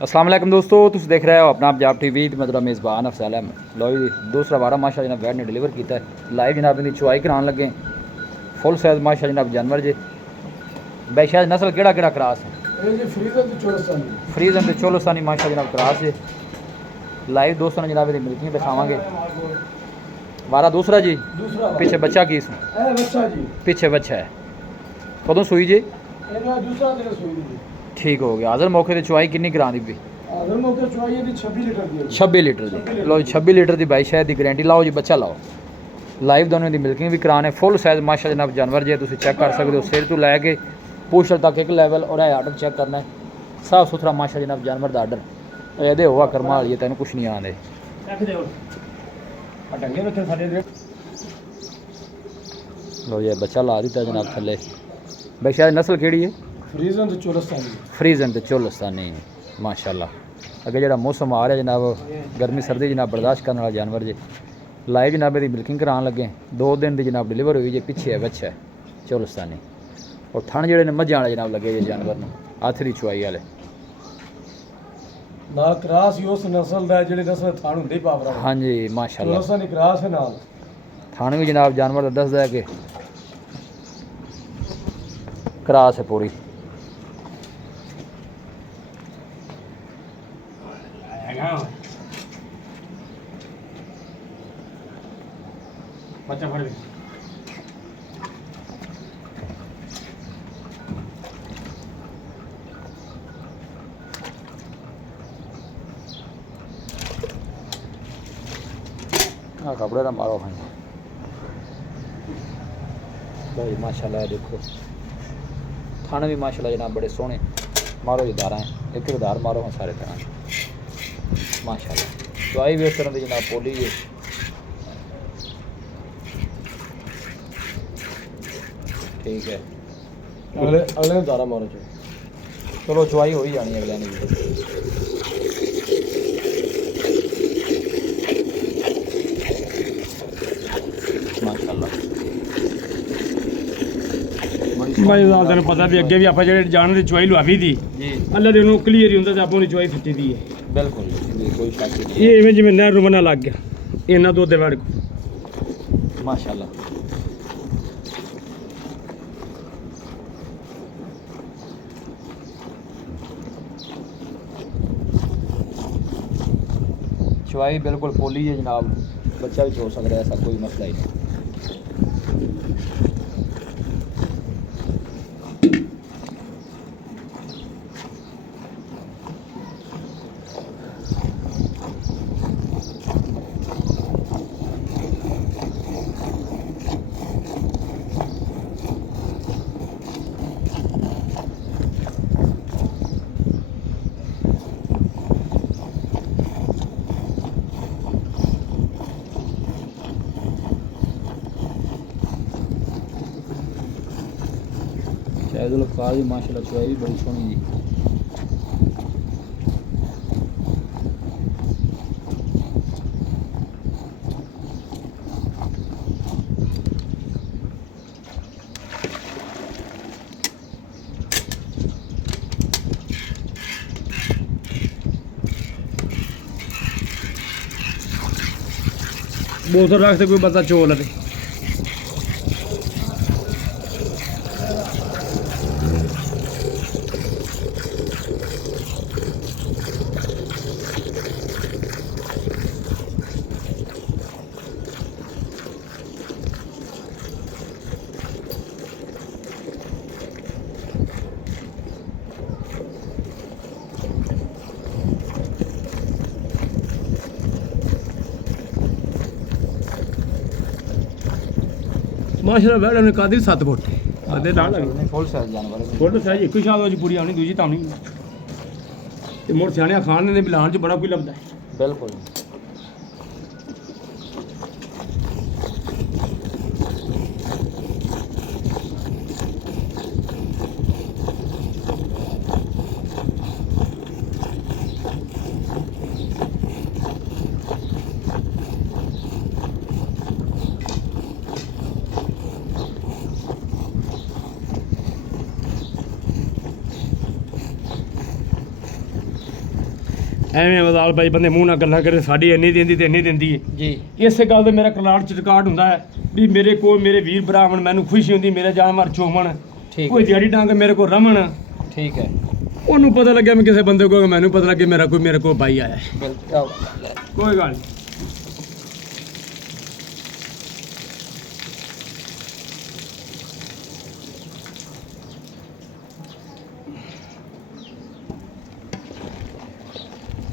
अस्सलाम वालेकुम दोस्तों, तुम देख रहे हो अपना पंजाब टीवी। तो मैं मेज़बान अफसल है। लो जी दूसरा बारह माशा जनाब वैट ने डिलीवर किया है लाइव जनाब इनकी चुवाई कराने लगे। फुल साइज माशा जनाब जानवर जे भाई शायद नस्ल केड़ा केड़ा क्रास है फ्रीजन तो चोलस्तानी माशा जनाब क्रास है। लाइव दोस्तों ने जनाब मिल्कियाँ दिखावांगे। वारा दूसरा जी पीछे बच्चा की पीछे बच्चा है कदों सुई जी ठीक हो गया। हाज़र मौके ते चुवाई किन्नी करा दी भी 26 लीटर जी। लो 26 लीटर की भाई शायद की गारंटी लाओ जी। बच्चा लाओ लाइव दोनों की मिल्किंग भी कराने। फुल साइज माशा जनाब जानवर जे तुम चेक कर सकते हो। सिर तो लैके पूछल तक एक लैवल और आर्डर चेक करना है। साफ सुथरा माशा जनाब जानवर का आर्डर ये हुआ कर्मा वाली तेन कुछ नहीं आते। लो जी बच्चा ला दिता जनाब थले। भाई शायद नस्ल केड़ी है फ्रीजन तो चोलस्तानी माशाल्लाह। अगे जो मौसम आ रहा जनाब गर्मी सर्दी जनाब बर्दाश्त करने वाला जानवर जे लाइव जनाब यदि मिल्किंग कराने लगे। 2 दिन की जनाब डिलीवर हुई जे। पिछे है बच्चा है चोलस्तानी और थन जोड़े ने मझां वाले जनाब लगे जे जानवर में हथ की चुवाई वाले हाँ जी माशाल्लाह। थान भी जनाब जानवर का दसदा है कि क्रास है पूरी। बच्चा फड़ हाँ कपड़े ना मारो भाई भाई माशाल्लाह। देखो थाने भी माशाल्लाह जनाब बड़े सोहने मारो जी दारा हैं। एक एक दार मारो हाँ सारे तरह माशाल्लाह। चुवाई भी उस तरह की जनाब पोली है ठीक है। अगले दारा मारो चलो चुवाई हो ही जानी है अगले ने माशाल्लाह। भाई तेन पता भी अगे भी आप जानवर की चुवाई लुआवी थी जी अल्लाह दे उन्होंने क्लीयर ही होंगे तो आपको चुवाई फिटी दी है। बिल्कुल जी कोई शक नहीं ये इवें जिमें नहर बना लग गया इन्ना दुध वाड़ को माशाल्लाह। चुवाई बिल्कुल पोली है जनाब। बच्चा भी हो सकता है ऐसा कोई मसला ही नहीं। शायद खाल भी माशाल्लाह चुवाई भी बड़ी सोहनी जी। बोतल रखते कोई बंदा चोल है माशाल्लाह बैठ ने कादी 7 फुट आधे डाल फुल साइज जानवर है। फोटो साइज एक ही शाद पूरी आनी दूजी तो नहीं मुड़ सियाने खान ने बिलान च बड़ा कोई लगता है बिल्कुल ਐਵੇਂ ਮਜ਼ਾਲ ਬਾਈ ਬੰਦੇ ਮੂੰਹ ਨਾਲ ਗੱਲਾਂ ਕਰੇ ਸਾਡੀ ਇੰਨੀ ਦਿੰਦੀ ਤੇ ਇੰਨੀ ਦਿੰਦੀ ਹੈ ਜੀ ਇਸੇ ਗੱਲ ਤੇ ਮੇਰਾ ਕਲਾੜ ਚ ਰਿਕਾਰਡ ਹੁੰਦਾ ਹੈ ਵੀ ਮੇਰੇ ਕੋਲ ਮੇਰੇ ਵੀਰ ਭਰਾਵਣ ਮੈਨੂੰ ਖੁਸ਼ੀ ਹੁੰਦੀ ਮੇਰੇ ਜਾਨਵਰ ਚੋਮਣ ਠੀਕ ਕੋਈ ਦਿਹਾੜੀ ਡੰਗ ਮੇਰੇ ਕੋਲ ਰਮਣ ਠੀਕ ਹੈ ਉਹਨੂੰ ਪਤਾ ਲੱਗਿਆ ਮੈਂ ਕਿਸੇ ਬੰਦੇ ਕੋਲ ਮੈਨੂੰ ਪਤਾ ਲੱਗਿਆ ਮੇਰੇ ਕੋਲ ਬਾਈ ਆਇਆ ਹੈ। ਬਿਲਕੁਲ ਕੋਈ ਗੱਲ ਨਹੀਂ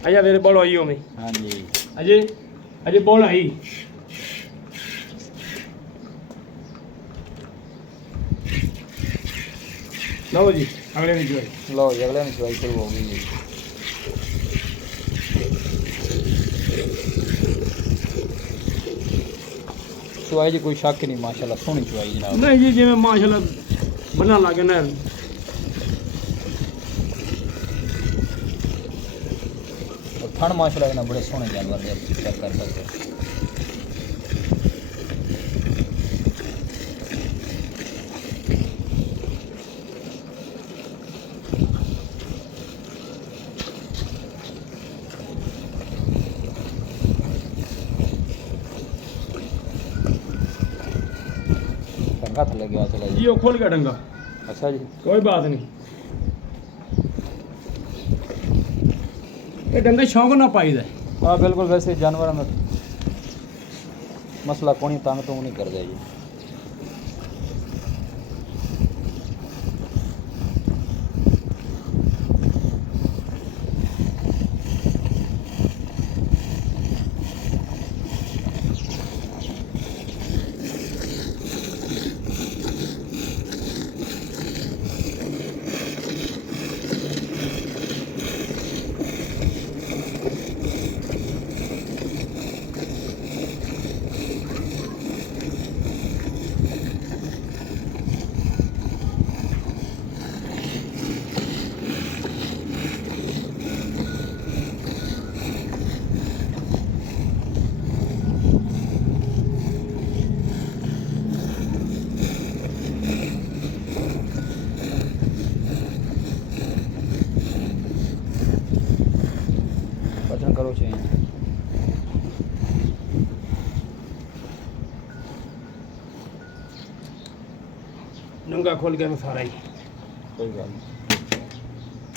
ਆਇਆ ਮੇਰੇ ਬੋਲ ਆਈ ਹੋਵੇਂ ਹਾਂਜੀ ਅਜੇ ਬੋਲ ਆਈ ਲਓ ਜੀ ਅਗਲੇ ਦੀ ਜੋਈ ਲਓ ਜੀ ਅਗਲੇ ਨੂੰ ਚੁਆਈ ਸ਼ੁਰੂ ਹੋ ਗਈ ਜੀ ਚੁਆਈ ਜੀ ਕੋਈ ਸ਼ੱਕ ਨਹੀਂ ਮਾਸ਼ਾਅੱਲਾ ਸੋਹਣੀ ਚੁਆਈ ਜਨਾਬ ਨਹੀਂ ਜੀ ਜਿਵੇਂ ਮਾਸ਼ਾਅੱਲਾ ਬੰਨਾ ਲੱਗ ਨਾ ਥਣ ਮਾਸ਼ਾਅੱਲਾ ਇਹਨਾਂ ਬੜੇ ਸੋਹਣੇ ਜਾਨਵਰ ਦੇ ਆਪ ਚੈੱਕ ਕਰ ਸਕਦੇ ਹੋ टंगा थले गया चला जी वो खोल गया डंगा अच्छा जी कोई बात नहीं ये डंगा शौक ना पाई दे हाँ बिल्कुल वैसे जानवर में मसला कोनी तंग तो नहीं कर दे जी बटन करो चेंज डंगा खोल गया मैं सारा ही कोई गल नहीं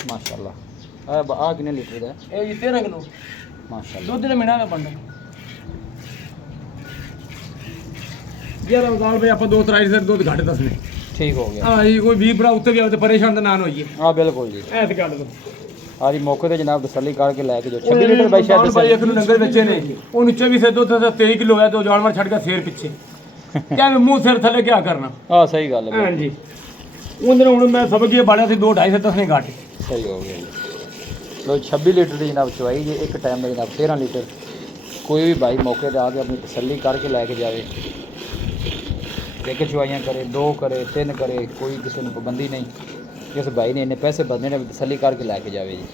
माशाल्लाह आ कितने लीटर दा ये जी 13 किलो माशाल्लाह दूध ਦੇ ਮਹੀਨਾ ਦਾ ਬੰਦਾ ਯਾਰ ਰਮਜ਼ਾਨ ਭਾਈ ਆਪਾਂ ਦੋ ਤਰਾਈ ਸਿਰ ਦੁੱਧ ਘੱਟ ਦੱਸਨੇ ठीक हो गया ਹਾਂ ਜੀ ਕੋਈ ਵੀ ਭਰਾ ਉੱਤੇ ਵੀ ਆਵੇ ਤੇ ਪਰੇਸ਼ਾਨ ਤਾਂ ਨਾ ਹੋਈਏ हाँ बिल्कुल जी ਐਸ ਗੱਲ ਤੋਂ आज मौके ते जनाब तसल्ली करके लेके जो 26 लीटर भाई शायद ਭਾਈ ਇੱਕ ਨੂੰ ਡੰਗਰ ਬੱਚੇ ਨੇ ਉਹਨੂੰ 24 ਸੇ ਦੁੱਧ 23 ਕਿਲੋ ਹੈ तो ਜਾਨਵਰ ਛੱਡ ਕੇ ਸਿਰ ਪਿੱਛੇ ਕਿਵੇਂ ਮੂੰਹ ਸਿਰ ਥੱਲੇ ਕੀ ਕਰਨਾ हाँ सही गल है ਹਾਂ ਜੀ ਉਹਦੇ ਨਾਲ ਹੁਣ ਮੈਂ ਸਬਕ ਇਹ ਬਾੜਿਆ ਸੀ 2.5 ਸੇ ਦੱਸਨੇ ਘੱਟ सही हो गया जी लो 26 लीटर की जनाब चवाई जी एक टाइम में जनाब 13 लीटर कोई भी भाई मौके पे आके अपनी तसल्ली करके लेके जाए एक चवाइयाँ करे दो करे तीन करे कोई किसी ने पाबंदी नहीं जिस भाई ने इन्ने पैसे भरने ने तसल्ली करके लेके जाए जी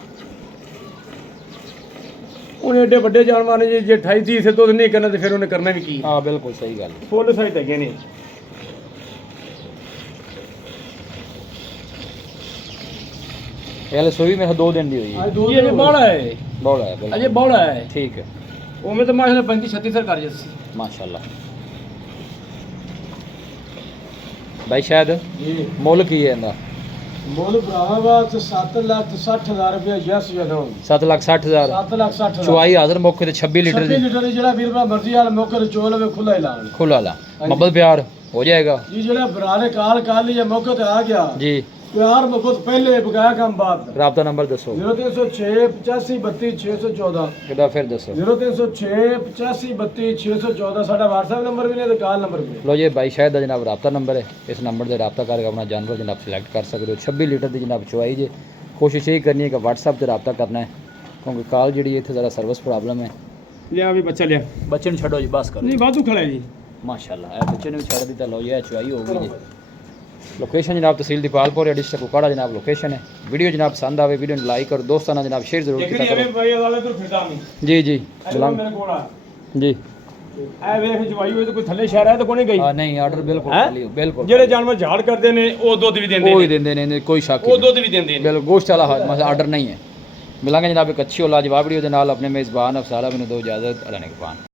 ਉਹਨੇ ਏਡੇ ਵੱਡੇ ਜਾਨਵਰ ਨੇ ਜੇ 28 30 ਸੇ ਦੁੱਧ ਨਹੀਂ ਕਰਨਾ ਤੇ ਫਿਰ ਉਹਨੇ ਕਰਨਾ ਵੀ ਕੀ हाँ बिल्कुल सही गल ਫੁੱਲ ਸਾਈਜ਼ ਹੈਗੇ ਨੇ पहले सोई में 2 दिन दी हुई है ਇਹ ਅਜੇ ਬੋਲਾ ਹੈ बौड़ा है बिल्कुल ਅਜੇ ਬੋਲਾ ਹੈ ठीक है ਉਵੇਂ ਤਾਂ ਮਾਸ਼ਾਅੱਲਾ 35 36 ਸਰ ਕਰ ਜੱਸੀ माशाल्लाह भाई शायद ਜੀ मुल की है इनका ਮੁੱਲ ਭਰਾਵਾ 7,60,000 ਰੁਪਏ ਯਸ ਜਦੋਂ 7,60,000 7,60,000 ਚੁਆਈ ਹਾਜ਼ਰ ਮੌਕੇ ਤੇ 26 ਲੀਟਰ 26 ਦੀ ਲੀਟਰ ਦੀ ਜਿਹੜਾ ਵੀਰ ਭਰਾ ਮਰਜ਼ੀ ਵਾਲਾ ਮੌਕੇ ਤੇ ਚੋਲ ਹੋਵੇ ਖੁੱਲਾ ਹੀ ਲਾਣ ਖੁੱਲਾ ਲਾ ਮੁਹੱਬਤ ਪਿਆਰ ਹੋ ਜਾਏਗਾ ਜੀ ਜਿਹੜਾ ਬਰਾਰੇ ਕਾਲ ਲਈ ਮੌਕੇ ਤੇ ਆ ਗਿਆ ਜੀ ਪਿਆਰ ਮੁਹੱਬਤ ਪਹਿਲੇ ਬਗਾਇਆ ਕੰਮ ਬਾਤ ਰਾਬਤਾ ਨੰਬਰ ਦੱਸੋ 0306 85 32 614 ਕਿਦਾ ਫਿਰ ਦੱਸੋ 0306 85 32 614 ਸਾਡਾ WhatsApp ਨੰਬਰ ਵੀ ਨੇ ਤੇ ਕਾਲ ਨੰਬਰ ਵੀ ਲੋ ਜੀ ਭਾਈ ਸ਼ਾਇਦ ਦਾ ਜਨਾਬ ਰਾਬਤਾ ਨੰਬਰ ਹੈ ਇਸ ਨੰਬਰ ਤੇ ਰਾਬਤਾ ਕਰਕੇ ਆਪਣਾ ਜਾਨਵਰ ਜਨਾਬ ਸਿਲੈਕਟ ਕਰ ਸਕਦੇ ਹੋ 26 ਲੀਟਰ ਦੀ ਜਨਾਬ ਚੁਆਈ ਜੇ ਕੋਸ਼ਿਸ਼ ਇਹ ਕਰਨੀ ਹੈ ਕਿ WhatsApp ਤੇ ਰਾਬਤਾ ਕਰਨਾ ਹੈ ਕਿਉਂਕਿ ਕਾਲ ਜਿਹੜੀ ਇੱਥੇ ਜ਼ਰਾ ਸਰਵਿਸ ਪ੍ਰੋਬਲਮ ਹੈ ਲਿਆ ਵੀ ਬੱਚਾ ਲਿਆ ਬੱਚੇ ਨੂੰ ਛੱਡੋ ਜੀ ਬਸ ਕਰੋ ਨਹੀਂ ਵਾਧੂ ਖੜਾ ਜੀ ਮਾਸ਼ਾਅੱਲਾ ਇਹ ਬੱਚੇ ਨੂੰ ਵੀ ਛੱਡ ਦਿੱਤਾ ਲੋ ਜੀ ਇਹ ਚੁਆਈ ਹੋ ਗਈ ਜੀ लोकेशन जनाब तहसील दीपालपुर डिस्ट्रिक्ट कुकाड़ा जनाब लोकेशन है वीडियो जनाब पसंद आवे वीडियो ने लाइक और दोस्ताना जनाब शेयर जरूर किया करो ਭਾਈ ਵਾਲੇ ਤੋਂ ਫਿਰਦਾ ਨਹੀਂ जी जी ਮੇਰੇ ਕੋਲ ਆ जी ਐ ਵੇਖ ਜਵਾਈ ਹੋਏ ਤੇ ਕੋਈ ਥੱਲੇ ਸ਼ਹਿਰ ਹੈ ਤਾਂ ਕੋਈ ਨਹੀਂ ਗਈ हाँ नहीं ऑर्डर बिल्कुल हैं? खाली हो बिल्कुल ਜਿਹੜੇ ਜਾਨਵਰ ਝਾੜ ਕਰਦੇ ਨੇ ਉਹ ਦੁੱਧ ਵੀ ਦਿੰਦੇ कोई ਨੇ देंदे नहीं कोई शक ਉਹ नहीं ਦੁੱਧ ਵੀ ਦਿੰਦੇ ਨੇ बिल्कुल गोश्त वाला ऑर्डर नहीं है ਮਿਲਾਂਗੇ ਜਨਾਬ ਇੱਕ ਅੱਛੀ ਔਰ ਲਾਜਵਾਬ ਵੀਡੀਓ ਦੇ ਨਾਲ। ਆਪਣੇ ਮੇਜ਼ਬਾਨ ਅਫਸਾਲਾ ਮੈਨੂੰ ਦੋ ਇਜਾਜ਼ਤ, ਅल्लाह ने